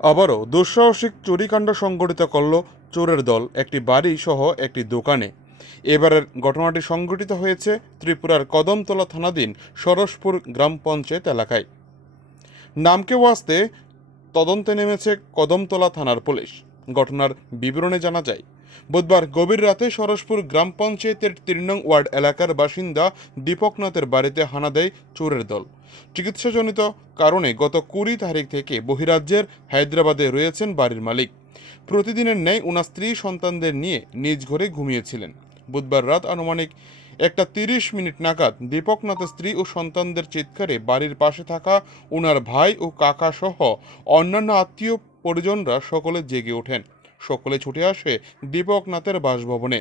আবারও দুঃসাহসিক চুরিকাণ্ড সংঘটিত করল চোরের দল, একটি বাড়ি সহ একটি দোকানে। এবারের ঘটনাটি সংঘটিত হয়েছে ত্রিপুরার কদমতলা থানাধীন সরসপুর গ্রাম পঞ্চায়েত এলাকায়। নামকে ওয়াস্তে তদন্তে নেমেছে কদমতলা থানার পুলিশ। ঘটনার বিবরণে জানা যায়, বুধবার গভীর রাতে সরসপুর গ্রাম পঞ্চায়েতের নং ওয়ার্ড এলাকার বাসিন্দা দীপকনাথের বাড়িতে হানা দেয় চোরের দল। চিকিৎসাজনিত কারণে গত কুড়ি তারিখ থেকে বহিরাজ্যের হায়দ্রাবাদে রয়েছেন বাড়ির মালিক। প্রতিদিনের ন্যায় ওনার স্ত্রী সন্তানদের নিয়ে নিজ ঘরে ঘুমিয়েছিলেন। বুধবার রাত আনুমানিক একটা তিরিশ মিনিট নাগাদ দীপকনাথের স্ত্রী ও সন্তানদের চিৎকারে বাড়ির পাশে থাকা ওনার ভাই ও কাকা সহ অন্যান্য আত্মীয় পরিজনরা সকলে জেগে ওঠেন। সকলে ছুটে আসে দীপকনাথের বাসভবনে।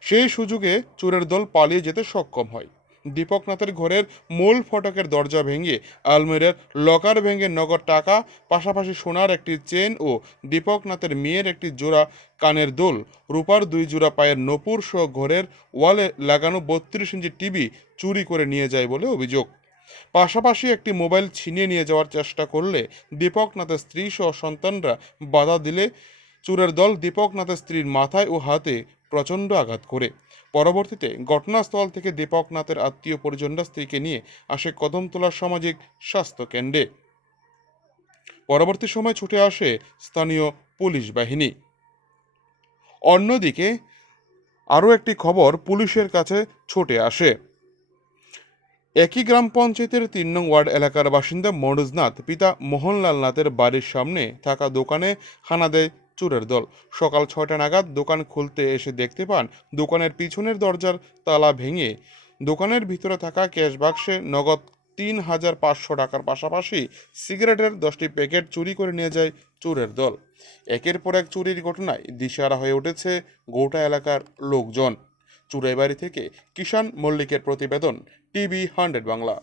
সেই সুযোগে চোরের দল পালিয়ে যেতে সক্ষম হয়। দীপকনাথের ঘরের মূল ফটকের দরজা ভেঙে, আলমেরের লকার ভেঙে নগদ টাকা, পাশাপাশি সোনার একটি চেন ও দীপকনাথের মেয়ের একটি জোড়া কানের দোল, রূপার দুই জোড়া পায়ের নপুর সহ ঘরের ওয়ালে লাগানো বত্রিশ ইঞ্চি টিভি চুরি করে নিয়ে যায় বলে অভিযোগ। পাশাপাশি একটি মোবাইল ছিনিয়ে নিয়ে যাওয়ার চেষ্টা করলে দীপকনাথের স্ত্রী সহ সন্তানরা বাধা দিলে চোরের দল দীপকনাথের স্ত্রীর মাথায় ও হাতে প্রচণ্ড আঘাত করে। পরবর্তীতে ঘটনাস্থল থেকে দীপকনাথের আত্মীয় পরিজনরা স্ত্রীকে নিয়ে আসে কদমতলা সামাজিক স্বাস্থ্য কেন্দ্রে। পরবর্তী সময় ছুটে আসে স্থানীয় পুলিশ বাহিনী। অন্যদিকে আরও একটি খবর পুলিশের কাছে ছুটে আসে। একই গ্রাম পঞ্চায়েতের তিন নং ওয়ার্ড এলাকার বাসিন্দা মনোজনাথ, পিতা মোহনলাল নাথের বাড়ির সামনে থাকা দোকানে হানা দেয় চোরের দল। সকাল ছয়টা নাগাদ দোকান খুলতে এসে দেখতে পান, দোকানের পিছনের দরজার তালা ভেঙে দোকানের ভিতরে থাকা ক্যাশ বাক্সে নগদ তিন হাজার পাঁচশো টাকার পাশাপাশি সিগারেটের দশটি প্যাকেট চুরি করে নিয়ে যায় চোরের দল। একের পর এক চুরির ঘটনায় দিশারা হয়ে উঠেছে গোটা এলাকার লোকজন। চুরাইবাড়ি থেকে কিষান মল্লিকের প্রতিবেদন টিভি হান্ড্রেড বাংলা।